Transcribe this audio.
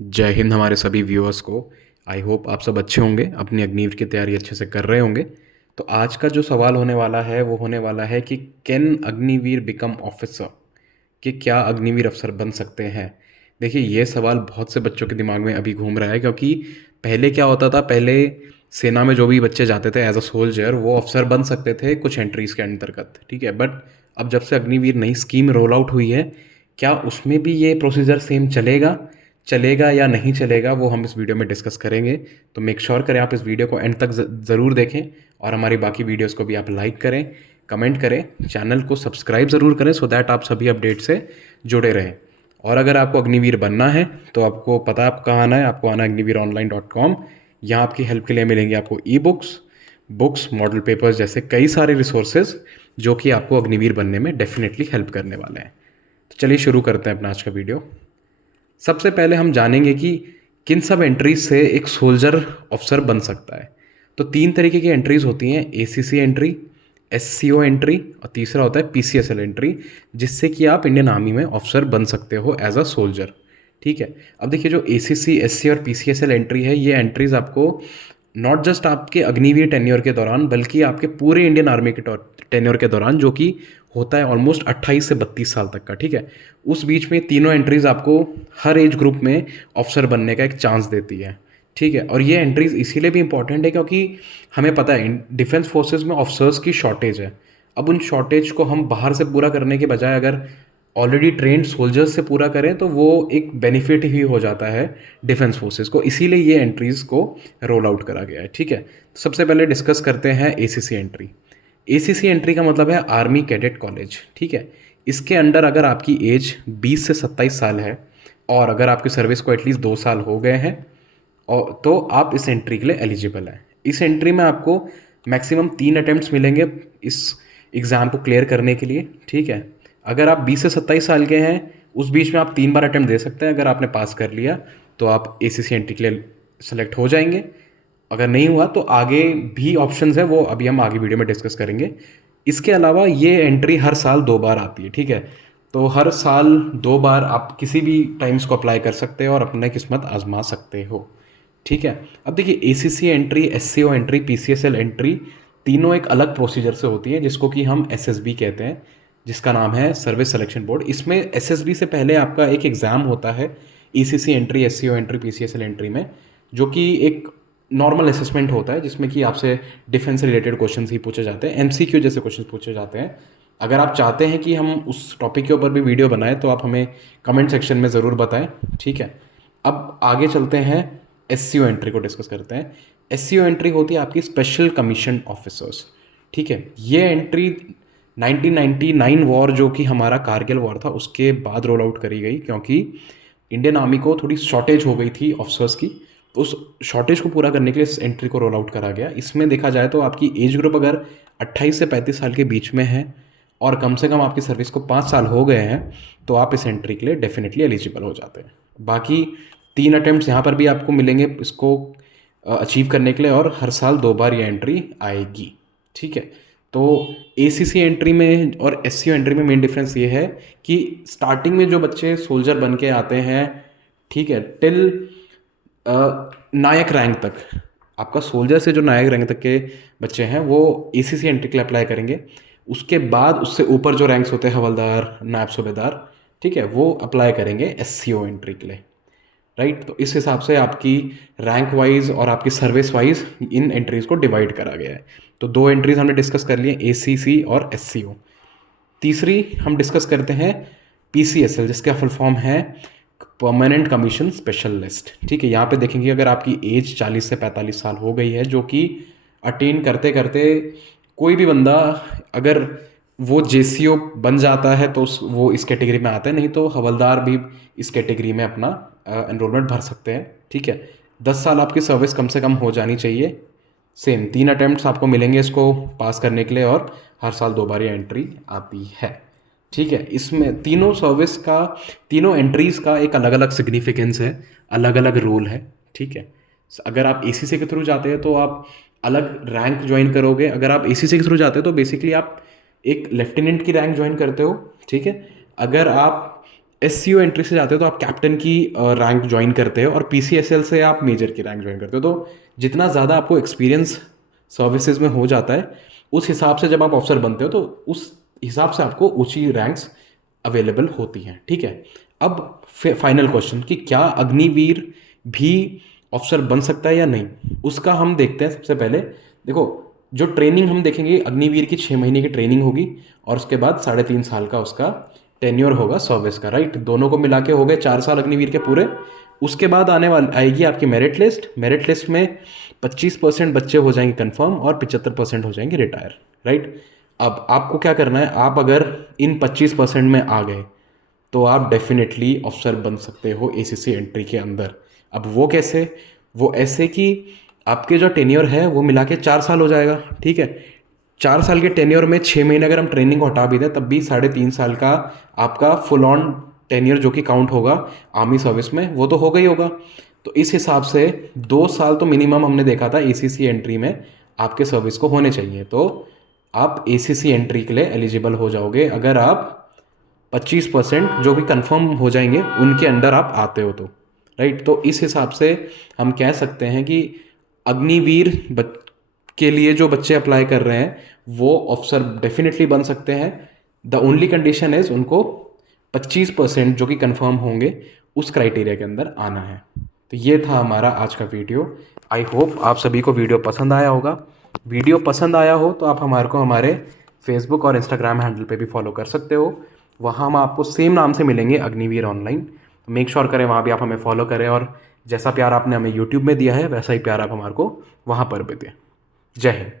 जय हिंद हमारे सभी व्यूअर्स को। आई होप आप सब अच्छे होंगे, अपनी अग्निवीर की तैयारी अच्छे से कर रहे होंगे। तो आज का जो सवाल होने वाला है वो होने वाला है कि कैन अग्निवीर बिकम ऑफिसर, कि क्या अग्निवीर अफसर बन सकते हैं। देखिए, ये सवाल बहुत से बच्चों के दिमाग में अभी घूम रहा है, क्योंकि पहले क्या होता था, पहले सेना में जो भी बच्चे जाते थे एज अ सोल्जर वो अफसर बन सकते थे कुछ एंट्रीज़ के अंतर्गत, ठीक है। बट अब जब से अग्निवीर नई स्कीम रोल आउट हुई है, क्या उसमें भी ये प्रोसीजर सेम चलेगा चलेगा या नहीं चलेगा, वो हम इस वीडियो में डिस्कस करेंगे। तो मेक श्योर करें आप इस वीडियो को एंड तक ज़रूर देखें, और हमारी बाकी वीडियोस को भी आप लाइक करें, कमेंट करें, चैनल को सब्सक्राइब ज़रूर करें सो दैट आप सभी अपडेट से जुड़े रहें। और अगर आपको अग्निवीर बनना है तो आपको पता है आपको कहाँ आना है, आपको आना है agniveeronline.com। यहाँ आपकी हेल्प के लिए मिलेंगे आपको ई बुक्स, मॉडल पेपर्स जैसे कई सारे रिसोर्सेज जो कि आपको अग्निवीर बनने में डेफिनेटली हेल्प करने वाले हैं। तो चलिए शुरू करते हैं अपना आज का वीडियो। सबसे पहले हम जानेंगे कि किन सब एंट्रीज से एक सोल्जर ऑफिसर बन सकता है। तो तीन तरीके की एंट्रीज होती हैं, एसीसी एंट्री, एससीओ एंट्री और तीसरा होता है पीसीएसएल एंट्री, जिससे कि आप इंडियन आर्मी में ऑफिसर बन सकते हो एज अ सोल्जर, ठीक है। अब देखिए, जो एसीसी, एससी और पीसीएसएल एंट्री है, ये एंट्रीज आपको नॉट जस्ट आपके अग्निवीर टेन्योर के दौरान बल्कि आपके पूरे इंडियन आर्मी के टेन्योर के दौरान, जो कि होता है ऑलमोस्ट 28 से 32 साल तक का, ठीक है, उस बीच में तीनों एंट्रीज आपको हर एज ग्रुप में ऑफिसर बनने का एक चांस देती है, ठीक है। और ये एंट्रीज इसीलिए भी इंपॉर्टेंट है क्योंकि हमें पता है डिफेंस फोर्सेस में ऑफिसर्स की शॉर्टेज है। अब उन शॉर्टेज को हम बाहर से पूरा करने के बजाय अगर ऑलरेडी ट्रेंड सोल्जर्स से पूरा करें तो वो एक बेनिफिट ही हो जाता है डिफेंस फोर्सेस को, इसीलिए ये एंट्रीज को रोल आउट करा गया है, ठीक है। तो सबसे पहले डिस्कस करते हैं एसीसी एंट्री। एसीसी एंट्री का मतलब है आर्मी कैडेट कॉलेज, ठीक है। इसके अंडर अगर आपकी एज 20 से 27 साल है और अगर आपकी सर्विस को एटलीस्ट 2 साल हो गए हैं और तो आप इस एंट्री के लिए एलिजिबल हैं। इस एंट्री में आपको मैक्सिमम 3 अटेम्प्ट्स मिलेंगे इस एग्ज़ाम को क्लियर करने के लिए, ठीक है। अगर आप 20 से 27 साल के हैं, उस बीच में आप 3 बार अटेम्प्ट दे सकते हैं। अगर आपने पास कर लिया तो आप एसीसी एंट्री के लिए सेलेक्ट हो जाएंगे। अगर नहीं हुआ तो आगे भी ऑप्शंस है, वो अभी हम आगे वीडियो में डिस्कस करेंगे। इसके अलावा ये एंट्री हर साल 2 बार आती है, ठीक है। तो हर साल 2 बार आप किसी भी टाइम्स को अप्लाई कर सकते हो और अपनी किस्मत आजमा सकते हो, ठीक है। अब देखिए, ACC entry, SCO entry, PCSL entry तीनों एक अलग प्रोसीजर से होती हैं, जिसको कि हम एसएसबी कहते हैं, जिसका नाम है सर्विस सिलेक्शन बोर्ड। इसमें एसएसबी से पहले आपका एक एग्ज़ाम होता है ECC entry, SCO entry, PCSL entry में, जो कि एक नॉर्मल असेसमेंट होता है जिसमें कि आपसे डिफेंस से रिलेटेड क्वेश्चंस ही पूछे जाते हैं, एमसीक्यू जैसे क्वेश्चन पूछे जाते हैं। अगर आप चाहते हैं कि हम उस टॉपिक के ऊपर भी वीडियो बनाएं तो आप हमें कमेंट सेक्शन में ज़रूर बताएं, ठीक है। अब आगे चलते हैं, एससीओ एंट्री को डिस्कस करते हैं। एससीओ एंट्री होती है आपकी स्पेशल कमीशन ऑफिसर्स, ठीक है। ये एंट्री 1999 वॉर, जो कि हमारा कारगिल वॉर था, उसके बाद रोल आउट करी गई, क्योंकि इंडियन आर्मी को थोड़ी शॉर्टेज हो गई थी ऑफिसर्स की। तो उस शॉर्टेज को पूरा करने के लिए इस एंट्री को रोल आउट करा गया। इसमें देखा जाए तो आपकी एज ग्रुप अगर 28 से 35 साल के बीच में है और कम से कम आपकी सर्विस को 5 साल हो गए हैं तो आप इस एंट्री के लिए डेफिनेटली एलिजिबल हो जाते हैं। बाकी 3 अटेम्प्ट्स यहाँ पर भी आपको मिलेंगे इसको अचीव करने के लिए, और हर साल 2 बार ये एंट्री आएगी, ठीक है। तो एसीसी एंट्री में और एससीओ एंट्री में मेन डिफरेंस ये है कि स्टार्टिंग में जो बच्चे सोल्जर बन के आते हैं, ठीक है, टिल नायक रैंक तक, आपका सोल्जर से जो नायक रैंक तक के बच्चे हैं वो एसीसी एंट्री के लिए अप्लाई करेंगे। उसके बाद उससे ऊपर जो रैंक्स होते हैं, हवलदार, नायब सूबेदार, ठीक है, वो अप्लाई करेंगे एससीओ एंट्री के लिए, राइट। तो इस हिसाब से आपकी रैंक वाइज और आपकी सर्विस वाइज इन एंट्रीज को डिवाइड करा गया है। तो 2 एंट्रीज हमने डिस्कस कर लिए, एसीसी और एससीओ। तीसरी हम डिस्कस करते हैं पीसीएसएल, जिसका फुल फॉर्म है परमानेंट कमीशन स्पेशलिस्ट, ठीक है। यहाँ पे देखेंगे अगर आपकी एज 40 से 45 साल हो गई है, जो कि अटेन करते करते कोई भी बंदा अगर वो जेसीओ बन जाता है तो वो इस कैटेगरी में आता है, नहीं तो हवलदार भी इस कैटेगरी में अपना एनरोलमेंट भर सकते हैं, ठीक है। 10 साल आपकी सर्विस कम से कम हो जानी चाहिए। सेम 3 अटेम्प्ट्स आपको मिलेंगे इसको पास करने के लिए, और हर साल 2 बार ये एंट्री आती है, ठीक है। इसमें तीनों सर्विस का, तीनों एंट्रीज़ का एक अलग अलग सिग्निफिकेंस है, अलग अलग रोल है, ठीक है। अगर आप एसीसी के थ्रू जाते हैं तो आप अलग रैंक ज्वाइन करोगे। अगर आप एसीसी के थ्रू जाते हो तो बेसिकली आप एक लेफ्टिनेंट की रैंक ज्वाइन करते हो, ठीक है। अगर आप SCO एंट्री से जाते हो तो आप कैप्टन की रैंक ज्वाइन करते हो, और PCSL से आप मेजर की रैंक ज्वाइन करते हो। तो जितना ज़्यादा आपको एक्सपीरियंस सर्विसेज में हो जाता है, उस हिसाब से जब आप ऑफिसर बनते हो तो उस हिसाब से आपको ऊंची रैंक्स अवेलेबल होती हैं, ठीक है। अब फाइनल क्वेश्चन कि क्या अग्निवीर भी ऑफिसर बन सकता है या नहीं, उसका हम देखते हैं। सबसे पहले देखो, जो ट्रेनिंग हम देखेंगे, अग्निवीर की 6 महीने की ट्रेनिंग होगी और उसके बाद 3.5 साल का उसका टेन्योर होगा सर्विस का, राइट। दोनों को मिला के हो गए 4 साल अग्निवीर के पूरे। उसके बाद आने वाली आएगी आपकी मेरिट लिस्ट। मेरिट लिस्ट में 25% बच्चे हो जाएंगे कंफर्म और 75% हो जाएंगे रिटायर, राइट। अब आपको क्या करना है, आप अगर इन 25% में आ गए तो आप डेफिनेटली ऑफिसर बन सकते हो ACC एंट्री के अंदर। अब वो कैसे, वो ऐसे कि आपके जो टेन्योर है वो मिला के 4 साल हो जाएगा, ठीक है। 4 साल के टेन्योर में 6 महीने अगर हम ट्रेनिंग को हटा भी दें तब भी 3.5 साल का आपका फुल ऑन टेन्योर जो कि काउंट होगा आर्मी सर्विस में, वो तो होगा ही होगा। तो इस हिसाब से 2 साल तो मिनिमम हमने देखा था ACC एंट्री में आपके सर्विस को होने चाहिए। तो आप ACC एंट्री के लिए एलिजिबल हो जाओगे अगर आप 25% जो भी कंफर्म हो जाएंगे उनके अंडर आप आते हो तो, राइट। तो इस हिसाब से हम कह सकते हैं कि अग्निवीर के लिए जो बच्चे अप्लाई कर रहे हैं वो ऑफिसर डेफिनेटली बन सकते हैं। द ओनली कंडीशन इज उनको 25% जो कि कंफर्म होंगे उस क्राइटेरिया के अंदर आना है। तो ये था हमारा आज का वीडियो। आई होप आप सभी को वीडियो पसंद आया होगा। वीडियो पसंद आया हो तो आप हमारे को हमारे फेसबुक और इंस्टाग्राम हैंडल पे भी फॉलो कर सकते हो। वहाँ हम आपको सेम नाम से मिलेंगे, अग्निवीर ऑनलाइन। तो मेक श्योर करें वहाँ भी आप हमें फॉलो करें, और जैसा प्यार आपने हमें यूट्यूब में दिया है वैसा ही प्यार आप हमारे को वहाँ पर भी दें। जय हिंद।